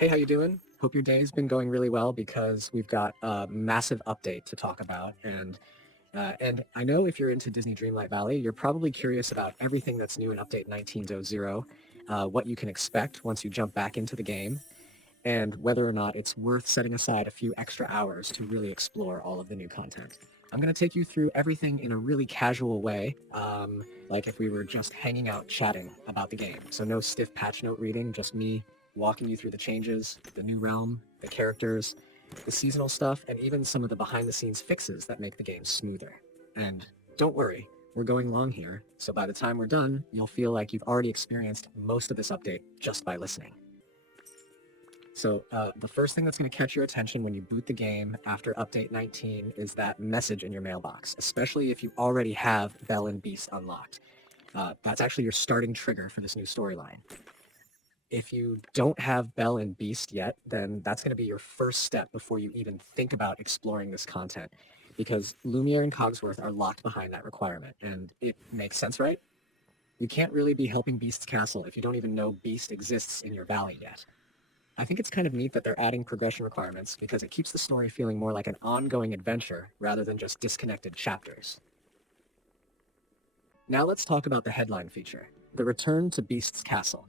Hey, how you doing? Hope your day's been going really well because we've got a massive update to talk about. And I know if you're into Disney Dreamlight Valley, you're probably curious about everything that's new in Update 19.0, what you can expect once you jump back into the game, and whether or not it's worth setting aside a few extra hours to really explore all of the new content. I'm going to take you through everything in a really casual way, like if we were just hanging out chatting about the game. So no stiff patch note reading, just me walking you through the changes, the new realm, the characters, the seasonal stuff, and even some of the behind-the-scenes fixes that make the game smoother. And don't worry, we're going long here, so by the time we're done, you'll feel like you've already experienced most of this update just by listening. So the first thing that's going to catch your attention when you boot the game after Update 19 is that message in your mailbox, especially if you already have Belle and Beast unlocked. That's actually your starting trigger for this new storyline. If you don't have Belle and Beast yet, then that's going to be your first step before you even think about exploring this content, because Lumiere and Cogsworth are locked behind that requirement, and it makes sense, right? You can't really be helping Beast's castle if you don't even know Beast exists in your valley yet. I think it's kind of neat that they're adding progression requirements because it keeps the story feeling more like an ongoing adventure rather than just disconnected chapters. Now let's talk about the headline feature, the return to Beast's castle.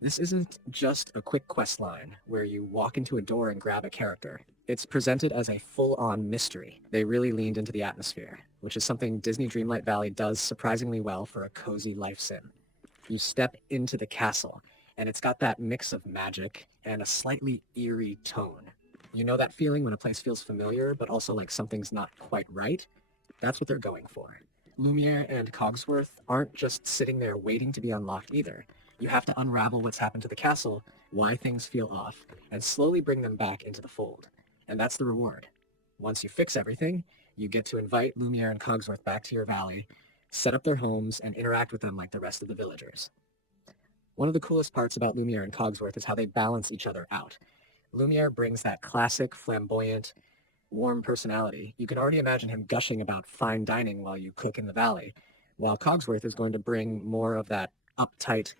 This isn't just a quick quest line where you walk into a door and grab a character. It's presented as a full-on mystery. They really leaned into the atmosphere, which is something Disney Dreamlight Valley does surprisingly well for a cozy life sim. You step into the castle, and it's got that mix of magic and a slightly eerie tone. You know that feeling when a place feels familiar, but also like something's not quite right? That's what they're going for. Lumiere and Cogsworth aren't just sitting there waiting to be unlocked either. You have to unravel what's happened to the castle, why things feel off, and slowly bring them back into the fold. And that's the reward. Once you fix everything, you get to invite Lumiere and Cogsworth back to your valley, set up their homes, and interact with them like the rest of the villagers. One of the coolest parts about Lumiere and Cogsworth is how they balance each other out. Lumiere brings that classic, flamboyant, warm personality. You can already imagine him gushing about fine dining while you cook in the valley, while Cogsworth is going to bring more of that uptight,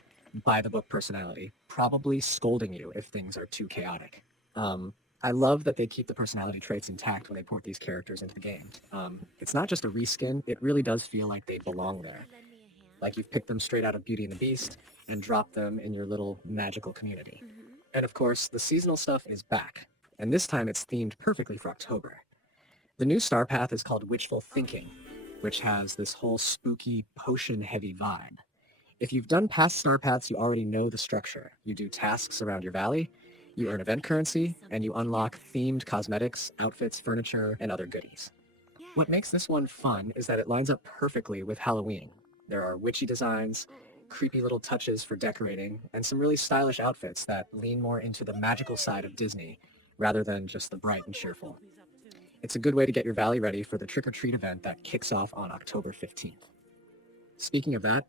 by-the-book personality, probably scolding you if things are too chaotic. I love that they keep the personality traits intact when they port these characters into the game. It's not just a reskin, it really does feel like they belong there. Like you've picked them straight out of Beauty and the Beast and dropped them in your little magical community. And of course, the seasonal stuff is back, and this time it's themed perfectly for October. The new star path is called Witchful Thinking, which has this whole spooky, potion-heavy vibe. If you've done past star paths, you already know the structure. You do tasks around your valley, you earn event currency, and you unlock themed cosmetics, outfits, furniture, and other goodies. What makes this one fun is that it lines up perfectly with Halloween. There are witchy designs, creepy little touches for decorating, and some really stylish outfits that lean more into the magical side of Disney rather than just the bright and cheerful. It's a good way to get your valley ready for the trick-or-treat event that kicks off on October 15th. Speaking of that,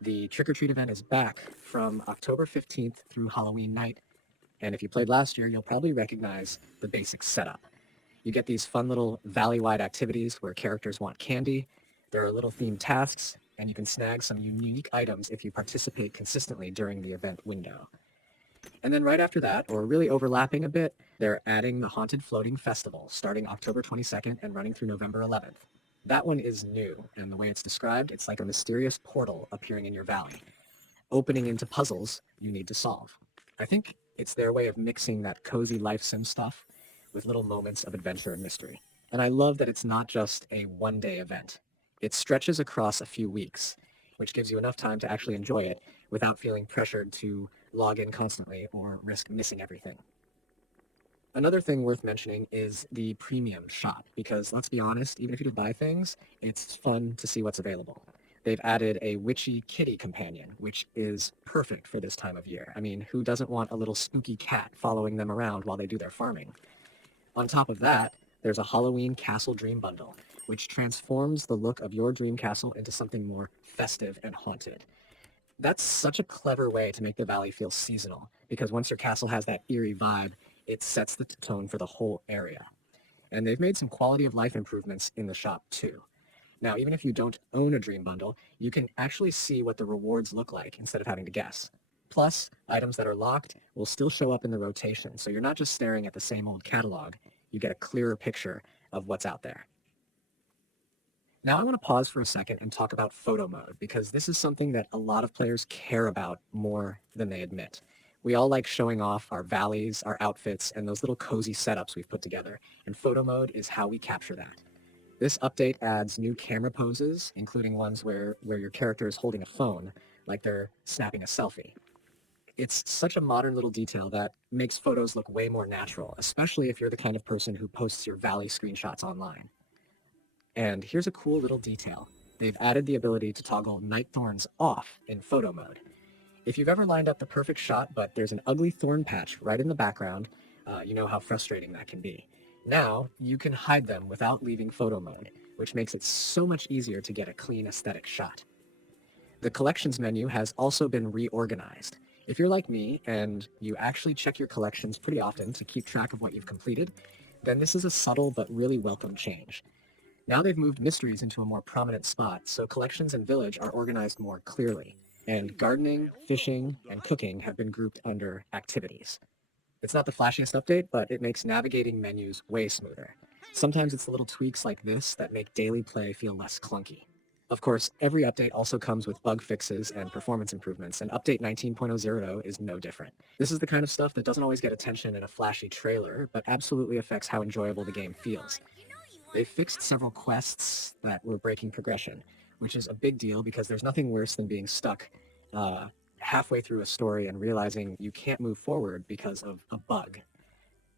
the trick-or-treat event is back from October 15th through Halloween night, and if you played last year, you'll probably recognize the basic setup. You get these fun little valley-wide activities where characters want candy, there are little themed tasks, and you can snag some unique items if you participate consistently during the event window. And then right after that, or really overlapping a bit, they're adding the Haunted Floating Festival, starting October 22nd and running through November 11th. That one is new, and the way it's described, it's like a mysterious portal appearing in your valley, opening into puzzles you need to solve. I think it's their way of mixing that cozy life sim stuff with little moments of adventure and mystery. And I love that it's not just a one-day event. It stretches across a few weeks, which gives you enough time to actually enjoy it without feeling pressured to log in constantly or risk missing everything. Another thing worth mentioning is the premium shop, because let's be honest, even if you buy things, it's fun to see what's available. They've added a witchy kitty companion, which is perfect for this time of year. I mean, who doesn't want a little spooky cat following them around while they do their farming? On top of that, there's a Halloween Castle Dream Bundle, which transforms the look of your dream castle into something more festive and haunted. That's such a clever way to make the valley feel seasonal, because once your castle has that eerie vibe, it sets the tone for the whole area. And they've made some quality of life improvements in the shop too. Now, even if you don't own a dream bundle, you can actually see what the rewards look like instead of having to guess. Plus, items that are locked will still show up in the rotation, so you're not just staring at the same old catalog, you get a clearer picture of what's out there. Now I want to pause for a second and talk about photo mode, because this is something that a lot of players care about more than they admit. We all like showing off our valleys, our outfits, and those little cozy setups we've put together, and photo mode is how we capture that. This update adds new camera poses, including ones where your character is holding a phone, like they're snapping a selfie. It's such a modern little detail that makes photos look way more natural, especially if you're the kind of person who posts your valley screenshots online. And here's a cool little detail. They've added the ability to toggle night thorns off in photo mode. If you've ever lined up the perfect shot, but there's an ugly thorn patch right in the background, you know how frustrating that can be. Now, you can hide them without leaving photo mode, which makes it so much easier to get a clean aesthetic shot. The collections menu has also been reorganized. If you're like me and you actually check your collections pretty often to keep track of what you've completed, then this is a subtle but really welcome change. Now they've moved mysteries into a more prominent spot, so collections and village are organized more clearly, and gardening, fishing, and cooking have been grouped under activities. It's not the flashiest update, but it makes navigating menus way smoother. Sometimes it's the little tweaks like this that make daily play feel less clunky. Of course, every update also comes with bug fixes and performance improvements, and Update 19.0 is no different. This is the kind of stuff that doesn't always get attention in a flashy trailer, but absolutely affects how enjoyable the game feels. They fixed several quests that were breaking progression, which is a big deal because there's nothing worse than being stuck halfway through a story and realizing you can't move forward because of a bug.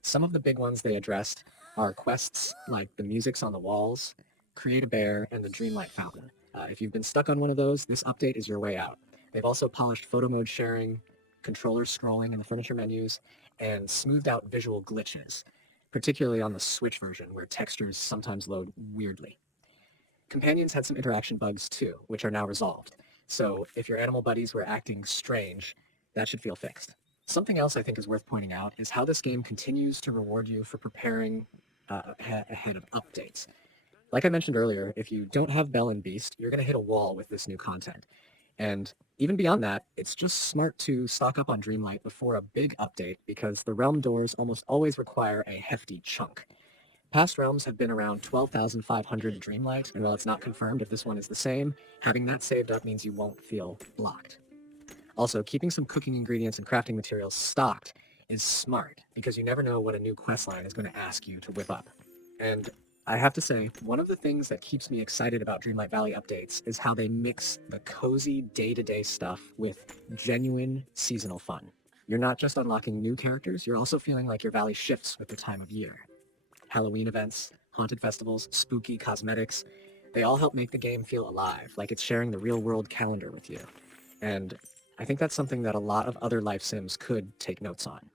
Some of the big ones they addressed are quests like the music's on the walls, create a bear, and the Dreamlight Fountain. If you've been stuck on one of those, this update is your way out. They've also polished photo mode sharing, controller scrolling in the furniture menus, and smoothed out visual glitches, particularly on the Switch version where textures sometimes load weirdly. Companions had some interaction bugs too, which are now resolved. So if your animal buddies were acting strange, that should feel fixed. Something else I think is worth pointing out is how this game continues to reward you for preparing ahead of updates. Like I mentioned earlier, if you don't have Belle and Beast, you're going to hit a wall with this new content. And even beyond that, it's just smart to stock up on Dreamlight before a big update because the realm doors almost always require a hefty chunk. Past realms have been around 12,500 Dreamlight, and while it's not confirmed if this one is the same, having that saved up means you won't feel blocked. Also, keeping some cooking ingredients and crafting materials stocked is smart because you never know what a new questline is going to ask you to whip up. And I have to say, one of the things that keeps me excited about Dreamlight Valley updates is how they mix the cozy day-to-day stuff with genuine seasonal fun. You're not just unlocking new characters, you're also feeling like your valley shifts with the time of year. Halloween events, haunted festivals, spooky cosmetics, they all help make the game feel alive, like it's sharing the real-world calendar with you. And I think that's something that a lot of other life sims could take notes on.